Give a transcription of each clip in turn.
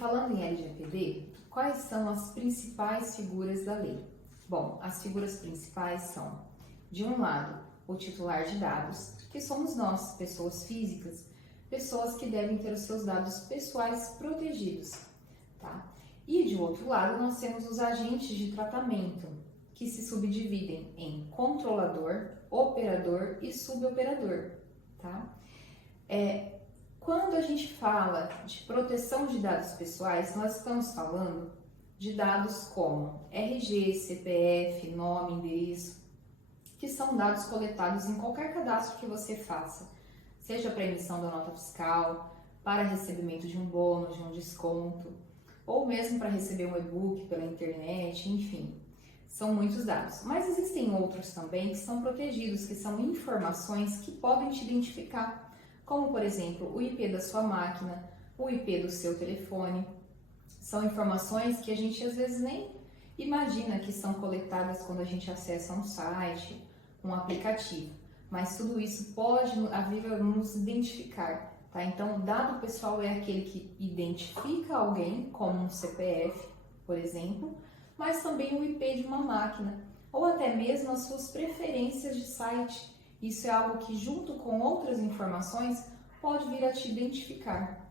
falando em LGPD, quais são as principais figuras da lei? Bom, as figuras principais são, de um lado, o titular de dados, que somos nós, pessoas físicas, pessoas que devem ter os seus dados pessoais protegidos, tá? E de outro lado, nós temos os agentes de tratamento, que se subdividem em controlador, operador e suboperador, tá? Quando a gente fala de proteção de dados pessoais, nós estamos falando de dados como RG, CPF, nome, endereço, que são dados coletados em qualquer cadastro que você faça, seja para emissão da nota fiscal, para recebimento de um bônus, de um desconto, ou mesmo para receber um e-book pela internet, enfim, são muitos dados. Mas existem outros também que são protegidos, que são informações que podem te identificar, como por exemplo o IP da sua máquina, o IP do seu telefone. São informações que a gente às vezes nem imagina que são coletadas quando a gente acessa um site, um aplicativo, mas tudo isso pode vir a nos identificar, tá? Então, dado pessoal é aquele que identifica alguém, como um CPF, por exemplo, mas também o IP de uma máquina, ou até mesmo as suas preferências de site. Isso é algo que, junto com outras informações, pode vir a te identificar.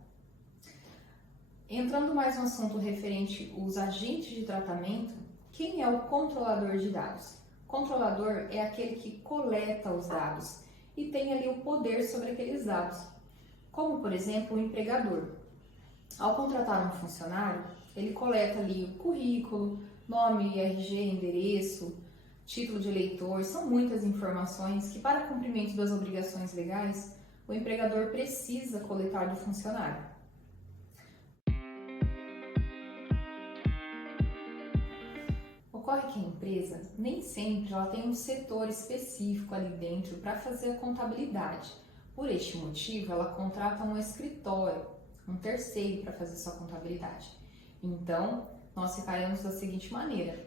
Entrando mais no assunto referente aos agentes de tratamento, quem é o controlador de dados? Controlador é aquele que coleta os dados e tem ali o poder sobre aqueles dados, como por exemplo o empregador. Ao contratar um funcionário, ele coleta ali o currículo, nome, RG, endereço, título de eleitor, são muitas informações que, para cumprimento das obrigações legais, o empregador precisa coletar do funcionário. Ocorre que a empresa nem sempre ela tem um setor específico ali dentro para fazer a contabilidade. Por este motivo, ela contrata um escritório, um terceiro para fazer sua contabilidade. Então, nós ficaremos da seguinte maneira: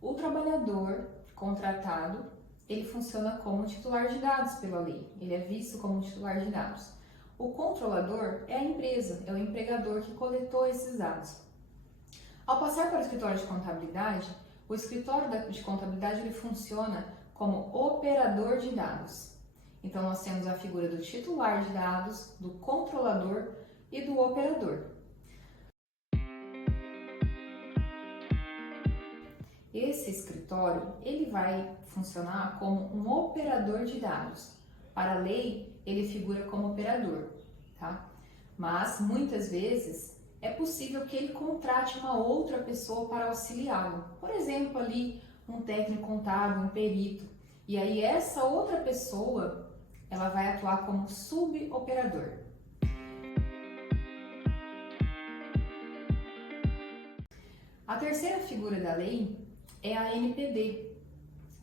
o trabalhador contratado, ele funciona como titular de dados pela lei, ele é visto como titular de dados. O controlador é a empresa, é o empregador que coletou esses dados. Ao passar para o escritório de contabilidade, o escritório de contabilidade ele funciona como operador de dados. Então, nós temos a figura do titular de dados, do controlador e do operador. Esse escritório ele vai funcionar como um operador de dados. Para a lei, ele figura como operador, tá? Mas, muitas vezes, é possível que ele contrate uma outra pessoa para auxiliá-lo. Por exemplo, ali um técnico contábil, um perito. E aí essa outra pessoa, ela vai atuar como suboperador. A terceira figura da lei é a ANPD,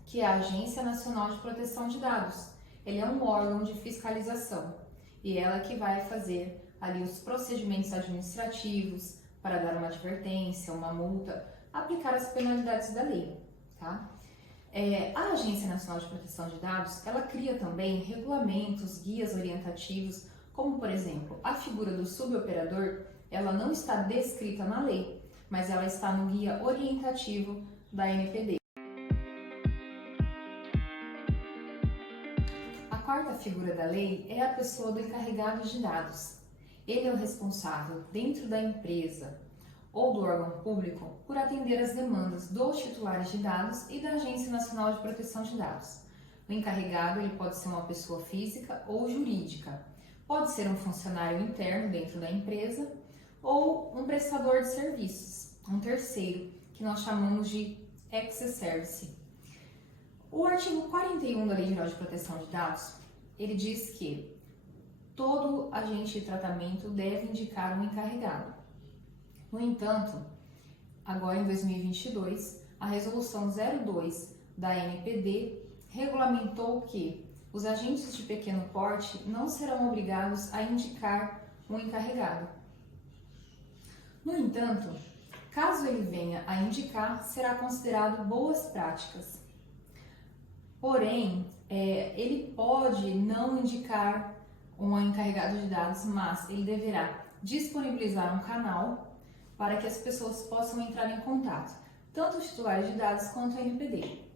que é a Agência Nacional de Proteção de Dados. Ele é um órgão de fiscalização e ela que vai fazer ali os procedimentos administrativos para dar uma advertência, uma multa, aplicar as penalidades da lei, tá? A Agência Nacional de Proteção de Dados, ela cria também regulamentos, guias orientativos, como por exemplo, a figura do suboperador, ela não está descrita na lei, mas ela está no guia orientativo da ANPD. A quarta figura da lei é a pessoa do encarregado de dados. Ele é o responsável dentro da empresa ou do órgão público por atender as demandas dos titulares de dados e da Agência Nacional de Proteção de Dados. O encarregado ele pode ser uma pessoa física ou jurídica, pode ser um funcionário interno dentro da empresa ou um prestador de serviços, um terceiro, que nós chamamos de ex-service. O artigo 41 da Lei Geral de Proteção de Dados, ele diz que todo agente de tratamento deve indicar um encarregado. No entanto, agora em 2022, a Resolução 02 da ANPD regulamentou que os agentes de pequeno porte não serão obrigados a indicar um encarregado. No entanto, caso ele venha a indicar, será considerado boas práticas. Porém, ele pode não indicar um encarregado de dados, mas ele deverá disponibilizar um canal para que as pessoas possam entrar em contato, tanto os titulares de dados quanto a NPD.